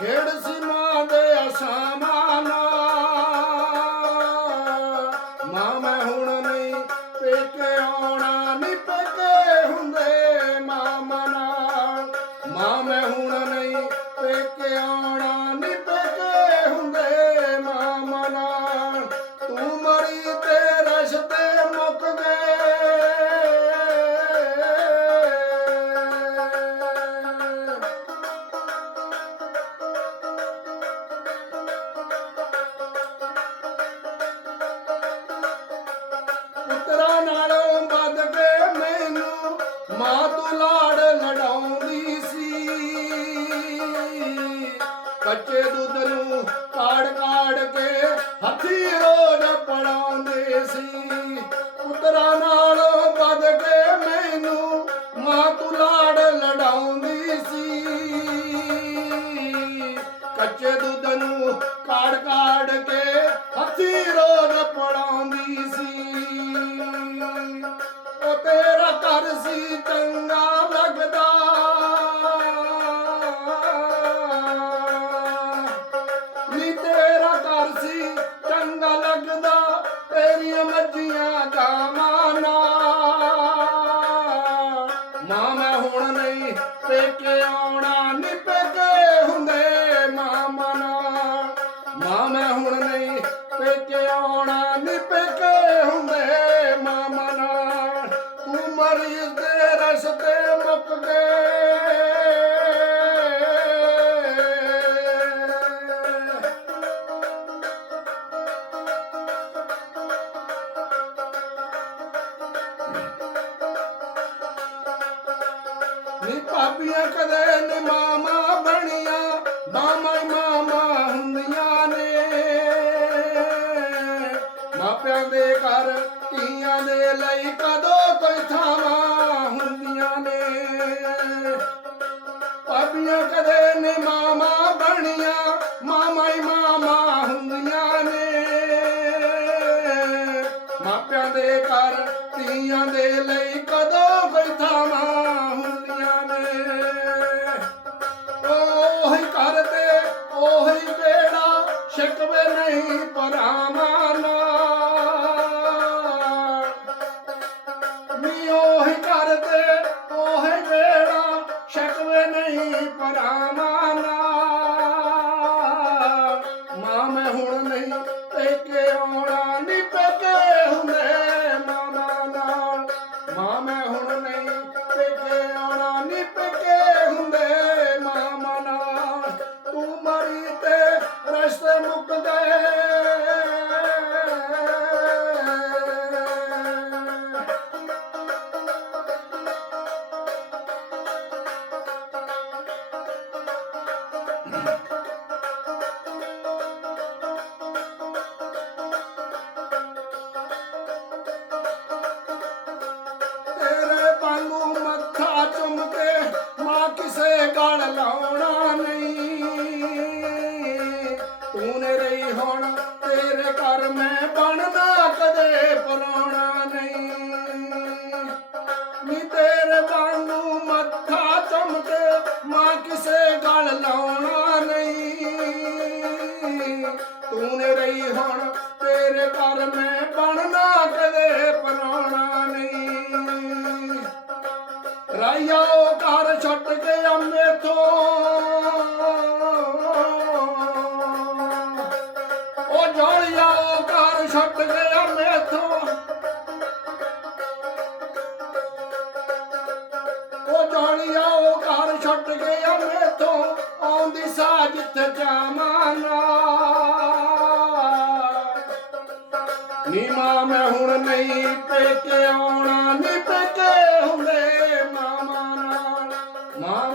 ਖੇੜ ਸੀ ਮਾਂ ਦੇ ਅਸਾਮਾਂ ਮਾਂ ਮੈਂ ਹੁਣ ਨਹੀਂ ਪੇਕੇ ਆਉਣਾ ਨਹੀਂ ਪੇਕੇ Oh. ਪੇਕੇ ਆਉਣਾ ਨੀ ਪੇਕੇ ਹੁੰਦੇ ਮਾਂ ਮਨਾ ਮਾਂ ਮੈਂ ਹੁਣ ਨਹੀਂ ਪੇਕੇ ਆਉਣਾ ਨੀ ਨੀ ਭਾਬੀਆਂ ਕਦੇ ਨੀ ਮਾਮਾ ਬਣੀਆਂ ਮਾਮਾ ਹੀ ਮਾਮਾ ਹੁੰਦੀਆਂ ਨੇ। ਮਾਪਿਆਂ ਦੇ ਘਰ ਧੀਆਂ ਦੇ ਲਈ ਕਦੋਂ ਕੋਈ ਥਾਵਾਂ ਹੁੰਦੀਆਂ ਨੇ। ਭਾਬੀਆਂ ਕਦੇ ਘਰ ਧੀਆਂ ਦੇ ਲਈ ਕਦੋਂ ਕੋਈ ਥਾਵਾਂ ਹੁੰਦੀਆਂ ਨੇ? ਉਹੀ ਘਰ ਤੇ ਉਹੀ ਵੇੜਾ ਸ਼ਿਕਵੇ ਨਹੀਂ ਪਰਾਵਾਂ ਨਾਲ। ਨੀ ਉਹੀ ਘਰ ਤੇ ਉਹੀ ਵੇੜਾ ਸ਼ਿਕਵੇ ਨਹੀਂ ਪਰਾਵਾਂ ಮುಖದ ਤੇਰੇ ਘਰ ਮੈਂ ਬਣਦਾ ਕਦੇ ਪਰਾਉਣਾ ਨਹੀਂ। ਨੀ ਤੇਰੇ ਵਾਂਗੂ ਮੱਥਾ ਚੁੰਮ ਮਾਂ ਕਿਸੇ ਗੱਲ ਲਾਉਣਾ ਨਹੀਂ। ਤੂੰ ਨੇ ਰਹੀ ਹੁਣ ਤੇਰੇ ਘਰ ਮੈਂ ਬਣਦਾ ਕਦੇ ਪਰਾਉਣਾ ਨਹੀਂ। ਰਾਇਆ ਉਹ ਘਰ ਛੱਡ ਕਿੱਥ ਜਾਵਾਂ ਨਾ ਨੀਮਾ ਮੈਂ ਹੁਣ ਨਹੀਂ ਪੇਕੇ ਆਉਣਾ ਨੀ ਪੇਕੇ ਹੁੰਦੇ ਮਾਮਾ ਨਾਲ। ਮਾਂ